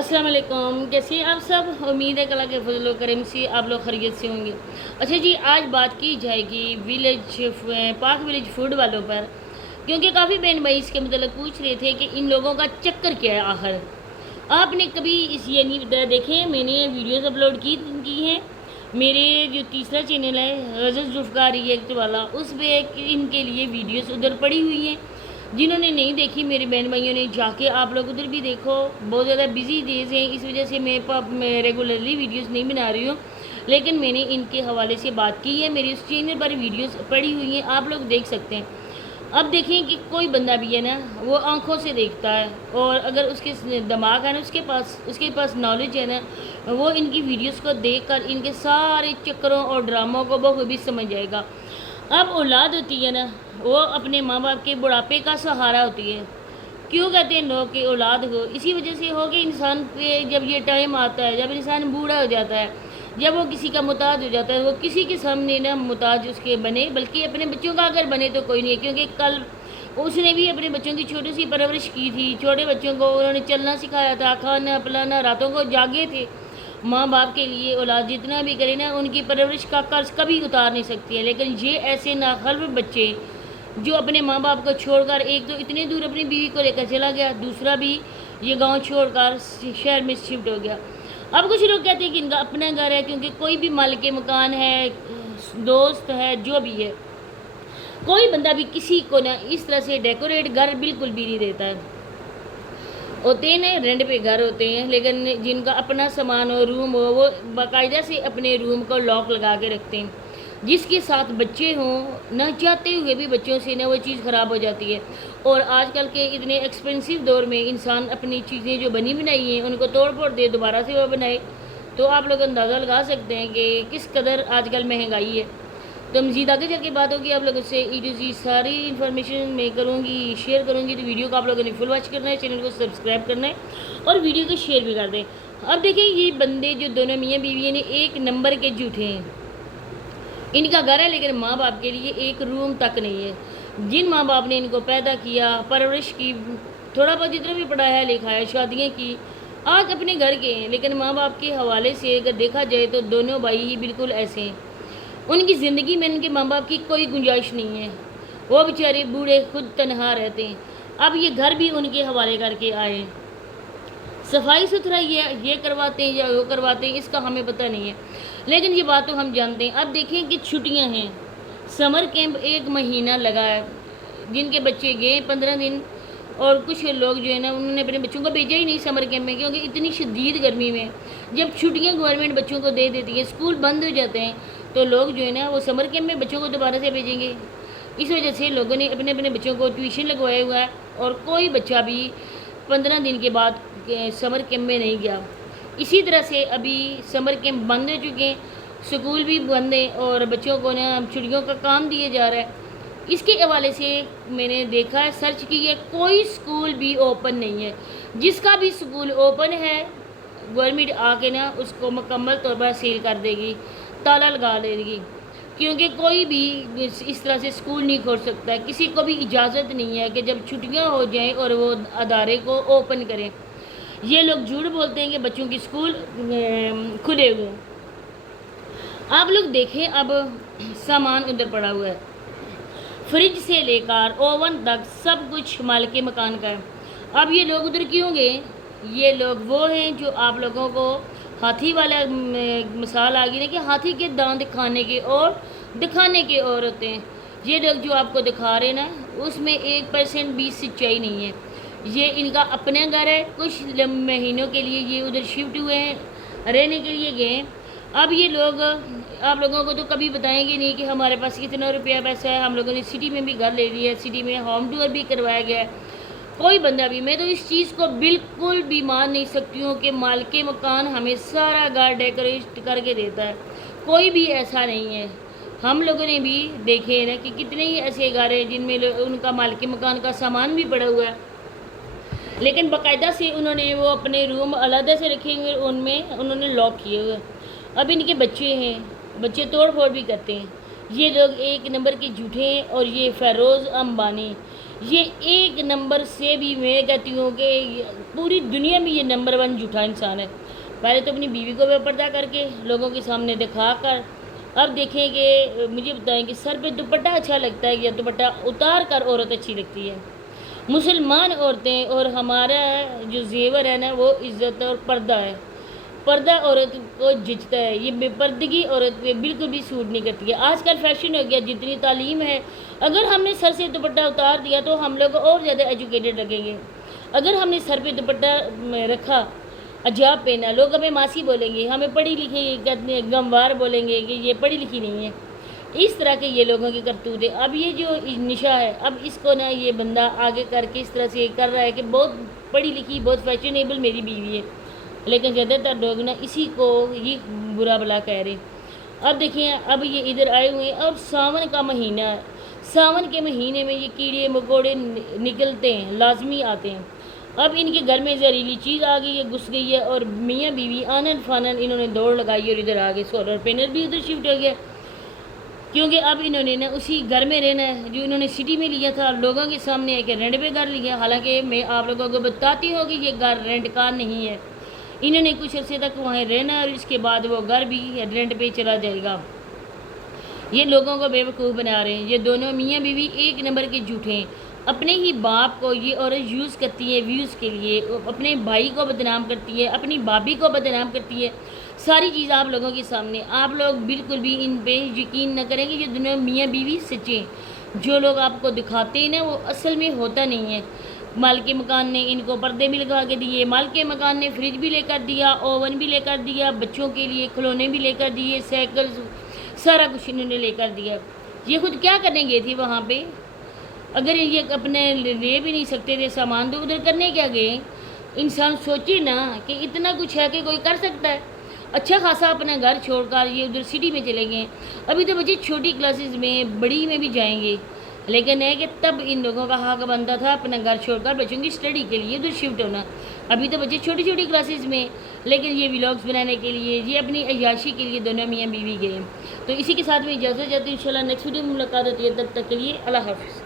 السلام علیکم، کیسے ہیں آپ سب؟ امید ہے کہ اللہ کے فضل و کرم سے آپ لوگ خیریت سے ہوں گے۔ اچھا جی، آج بات کی جائے گی پاک ولیج فوڈ والوں پر، کیونکہ کافی بہن بھائی اس کے متعلق پوچھ رہے تھے کہ ان لوگوں کا چکر کیا ہے آخر۔ آپ نے کبھی یہ نہیں دیکھے؟ میں نے ویڈیوز اپلوڈ کی ہیں، میرے جو تیسرا چینل ہے غزل ذوالفقار ریئیکٹ والا، اس پہ ان کے لیے ویڈیوز ادھر پڑی ہوئی ہیں۔ جنہوں نے نہیں دیکھی میرے بہن بھائیوں نے جا کے آپ لوگ ادھر بھی دیکھو۔ بہت زیادہ بزی ڈیز ہیں، اس وجہ سے میں ریگولرلی ویڈیوز نہیں بنا رہی ہوں، لیکن میں نے ان کے حوالے سے بات کی ہے، میری اس چینل پر ویڈیوز پڑی ہوئی ہیں، آپ لوگ دیکھ سکتے ہیں۔ اب دیکھیں کہ کوئی بندہ بھی ہے نا، وہ آنکھوں سے دیکھتا ہے، اور اگر اس کے دماغ ہے نا، اس کے پاس نالج ہے نا، وہ ان کی ویڈیوز کو دیکھ کر ان کے سارے چکروں اور ڈراموں کو بخوبی سمجھ جائے گا۔ اب اولاد ہوتی ہے نا، وہ اپنے ماں باپ کے بڑھاپے کا سہارا ہوتی ہے۔ کیوں کہتے ہیں لوگ کہ اولاد ہو؟ اسی وجہ سے ہو کہ انسان پہ جب یہ ٹائم آتا ہے، جب انسان بوڑھا ہو جاتا ہے، جب وہ کسی کا محتاج ہو جاتا ہے، وہ کسی کے سامنے نہ محتاج اس کے بنے، بلکہ اپنے بچوں کا اگر بنے تو کوئی نہیں ہے، کیونکہ کل اس نے بھی اپنے بچوں کی چھوٹی سی پرورش کی تھی، چھوٹے بچوں کو انہوں نے چلنا سکھایا تھا، کھانا پلانا، راتوں کو جاگے تھے۔ ماں باپ کے لیے اولاد جتنا بھی کرے نا، ان کی پرورش کا قرض کبھی اتار نہیں سکتی ہے، لیکن یہ ایسے ناخلف بچے جو اپنے ماں باپ کو چھوڑ کر، ایک تو اتنے دور اپنی بیوی کو لے کر چلا گیا، دوسرا بھی یہ گاؤں چھوڑ کر شہر میں شفٹ ہو گیا۔ اب کچھ لوگ کہتے ہیں کہ ان کا اپنا گھر ہے، کیونکہ کوئی بھی مالک مکان ہے، دوست ہے، جو بھی ہے، کوئی بندہ بھی کسی کو نہ اس طرح سے ڈیکوریٹ گھر بالکل بھی نہیں دیتا ہے۔ ہوتے ہیں نا رینٹ پہ گھر ہوتے ہیں، لیکن جن کا اپنا سامان ہو، روم ہو، وہ باقاعدہ سے اپنے روم کو لاک لگا کے رکھتے ہیں۔ جس کے ساتھ بچے ہوں، نہ چاہتے ہوئے بھی بچوں سے نہ وہ چیز خراب ہو جاتی ہے۔ اور آج کل کے اتنے ایکسپینسو دور میں انسان اپنی چیزیں جو بنی بنائی ہیں ان کو توڑ پھوڑ دے، دوبارہ سے وہ بنائے، تو آپ لوگ اندازہ لگا سکتے ہیں کہ کس قدر آج کل مہنگائی ہے۔ تو مزید آگے چل کے بات ہوگی آپ لوگوں سے ساری انفارمیشن میں کروں گی، شیئر کروں گی، تو ویڈیو کو آپ لوگوں نے فل واچ کرنا ہے، چینل کو سبسکرائب کرنا ہے، اور ویڈیو کو شیئر بھی کر دیں۔ اب دیکھیں یہ بندے جو دونوں میاں بیوی نے ایک نمبر کے جھوٹے ہیں، ان کا گھر ہے لیکن ماں باپ کے لیے ایک روم تک نہیں ہے۔ جن ماں باپ نے ان کو پیدا کیا، پرورش کی، تھوڑا بہت جتنا بھی پڑھایا لکھایا، شادیاں کی، آج اپنے گھر کے ہیں، لیکن ماں باپ کے حوالے سے اگر دیکھا جائے تو دونوں بھائی ہی بالکل ایسے ہیں۔ ان کی زندگی میں ان کے ماں باپ کی کوئی گنجائش نہیں ہے، وہ بیچارے بوڑھے خود تنہا رہتے ہیں۔ اب یہ گھر بھی ان کے حوالے کر کے آئے، صفائی ستھرائی یہ کرواتے ہیں یا وہ کرواتے ہیں، اس کا ہمیں پتہ نہیں ہے، لیکن یہ بات تو ہم جانتے ہیں۔ اب دیکھیں کہ چھٹیاں ہیں، سمر کیمپ 1 مہینہ لگا ہے، جن کے بچے گئے 15 دن، اور کچھ لوگ جو ہے نا انہوں نے اپنے بچوں کو بھیجا ہی نہیں سمر کیمپ میں، کیونکہ اتنی شدید گرمی میں جب چھٹیاں گورنمنٹ بچوں کو دے دیتی ہے، اسکول بند ہو جاتے ہیں، تو لوگ جو ہے نا وہ سمر کیمپ میں بچوں کو دوبارہ سے بھیجیں گے۔ اس وجہ سے لوگوں نے اپنے اپنے بچوں کو ٹیوشن لگوایا ہوا ہے، اور کوئی بچہ بھی 15 دن کے بعد سمر کیمپ میں نہیں گیا۔ اسی طرح سے ابھی سمر کیمپ بند ہو چکے ہیں، سکول بھی بند ہیں، اور بچوں کو نا چھٹیوں کا کام دیا جا رہا ہے۔ اس کے حوالے سے میں نے دیکھا ہے، سرچ کی ہے، کوئی سکول بھی اوپن نہیں ہے۔ جس کا بھی سکول اوپن ہے، گورنمنٹ آ کے نا اس کو مکمل طور پر سیل کر دے گی، تالا لگا دے گی، کیونکہ کوئی بھی اس طرح سے سکول نہیں کھول سکتا ہے، کسی کو بھی اجازت نہیں ہے کہ جب چھٹیاں ہو جائیں اور وہ ادارے کو اوپن کریں۔ یہ لوگ جھوٹ بولتے ہیں کہ بچوں کی سکول کھلے ہوئے ہیں۔ آپ لوگ دیکھیں، اب سامان ادھر پڑا ہوا ہے، فریج سے لے کر اوون تک سب کچھ مالک مکان کا ہے۔ اب یہ لوگ ادھر کیوں گئے؟ یہ لوگ وہ ہیں جو آپ لوگوں کو ہاتھی والا مثال آ گئی نا، کہ ہاتھی کے دانت کھانے کے اور دکھانے کے اور ہوتے ہیں۔ یہ لوگ جو آپ کو دکھا رہے ہیں نا، اس میں 1% بھی سچائی نہیں ہے۔ یہ ان کا اپنا گھر ہے، کچھ مہینوں کے لیے یہ ادھر شفٹ ہوئے ہیں، رہنے کے لیے گئے ہیں۔ اب یہ لوگ آپ لوگوں کو تو کبھی بتائیں گے نہیں کہ ہمارے پاس کتنا روپیہ پیسہ ہے، ہم لوگوں نے سٹی میں بھی گھر لے لیا ہے، سٹی میں ہوم ٹور بھی کروایا گیا ہے۔ کوئی بندہ بھی، میں تو اس چیز کو بالکل بھی مان نہیں سکتی ہوں کہ مالک مکان ہمیں سارا گھر ڈیکوریٹ کر کے دیتا ہے، کوئی بھی ایسا نہیں ہے۔ ہم لوگوں نے بھی دیکھے نا کہ کتنے ہی ایسے گھر ہیں جن میں ان کا مالک مکان کا سامان بھی پڑا ہوا ہے، لیکن باقاعدہ سے انہوں نے وہ اپنے روم علیحدہ سے رکھے ہوئے، ان میں انہوں نے لاک کیے ہوئے۔ اب ان کے بچے ہیں، بچے توڑ پھوڑ بھی کرتے ہیں۔ یہ لوگ ایک نمبر کے جھوٹے ہیں، اور یہ فیروز امبانی یہ ایک نمبر سے بھی میں کہتی ہوں کہ پوری دنیا میں یہ نمبر 1 جھوٹا انسان ہے۔ پہلے تو اپنی بیوی کو بے پردہ کر کے لوگوں کے سامنے دکھا کر، اب دیکھیں کہ مجھے بتائیں کہ سر پہ دوپٹہ اچھا لگتا ہے یا دوپٹہ اتار کر عورت اچھی لگتی ہے؟ مسلمان عورتیں اور ہمارا جو زیور ہے نا وہ عزت اور پردہ ہے۔ پردہ عورت کو جچتا ہے، یہ بے پردگی عورت پہ بالکل بھی سوٹ نہیں کرتی ہے۔ آج کل فیشن ہو گیا، جتنی تعلیم ہے، اگر ہم نے سر سے دوپٹہ اتار دیا تو ہم لوگ اور زیادہ ایجوکیٹڈ لگیں گے۔ اگر ہم نے سر پہ دوپٹہ رکھا، حجاب پہنا، لوگ ہمیں ماسی بولیں گے، ہمیں پڑھی لکھی کہتے ہیں گموار بولیں گے کہ یہ پڑھی لکھی نہیں ہے۔ اس طرح کے یہ لوگوں کی کرتوت ہے۔ اب یہ جو نشا ہے، اب اس کو نا یہ بندہ آگے کر کے اس طرح سے کر رہا ہے کہ بہت پڑھی لکھی، بہت فیشنیبل میری بیوی ہے، لیکن زیادہ تر لوگ نا اسی کو یہ برا بلا کہہ رہے۔ اب دیکھیں، اب یہ ادھر آئے ہوئے ہیں اور ساون کا مہینہ ہے، ساون کے مہینے میں یہ کیڑے مکوڑے نکلتے ہیں، لازمی آتے ہیں۔ اب ان کے گھر میں زہریلی چیز آ گئی ہے، گھس گئی ہے، اور میاں بیوی آنن فانن انہوں نے دوڑ لگائی اور ادھر آ گئے۔ سولر پینل بھی ادھر شفٹ ہو گیا، کیونکہ اب انہوں نے نا اسی گھر میں رہنا ہے جو انہوں نے سٹی میں لیا تھا، لوگوں کے سامنے ہے کہ رینٹ پہ گھر لیا۔ حالانکہ میں آپ لوگوں کو بتاتی ہوں کہ یہ گھر رینٹ کا نہیں ہے، انہوں نے کچھ عرصے تک وہاں رہنا ہے اور اس کے بعد وہ گھر بھی رینٹ پہ چلا جائے گا۔ یہ لوگوں کو بے وقوف بنا رہے ہیں۔ یہ دونوں میاں بیوی ایک نمبر کے جھوٹے ہیں۔ اپنے ہی باپ کو یہ عورت یوز کرتی ہے ویوز کے لیے، اپنے بھائی کو بدنام کرتی ہے، اپنی بھابھی کو بدنام کرتی ہے، ساری چیز آپ لوگوں کے سامنے۔ آپ لوگ بالکل بھی ان پہ یقین نہ کریں کہ یہ دونوں میاں بیوی سچے ہیں۔ جو لوگ آپ کو دکھاتے ہیں نا وہ اصل میں ہوتا نہیں ہے۔ مالک مکان نے ان کو پردے بھی لگا کے دیے، مالک مکان نے فریج بھی لے کر دیا، اوون بھی لے کر دیا، بچوں کے لیے کھلونے بھی لے کر دیے، سائیکل، سارا کچھ انہوں نے لے کر دیا۔ یہ خود کیا کرنے گئے تھے وہاں پہ؟ اگر یہ اپنے لے بھی نہیں سکتے تھے سامان تو ادھر کرنے کیا گئے؟ انسان سوچے نا کہ اتنا کچھ ہے کہ کوئی کر سکتا ہے۔ اچھا خاصا اپنا گھر چھوڑ کر یہ ادھر سٹی میں چلے گئے۔ ابھی تو بچے چھوٹی کلاسز میں، بڑی میں بھی جائیں گے، لیکن ہے کہ تب ان لوگوں کا حق بنتا تھا اپنا گھر چھوڑ کر بچوں کی اسٹڈی کے لیے ادھر شفٹ ہونا۔ ابھی تو بچے چھوٹی چھوٹی کلاسز میں، لیکن یہ ولاگز بنانے کے لیے، یہ اپنی عیاشی کے لیے دونوں میاں بیوی گئے۔ تو اسی کے ساتھ میں اجازت چاہتی ہوں، انشاءاللہ نیکسٹ ویڈیو میں ملاقات ہوتی ہے، تب تک کے لیے اللہ حافظ۔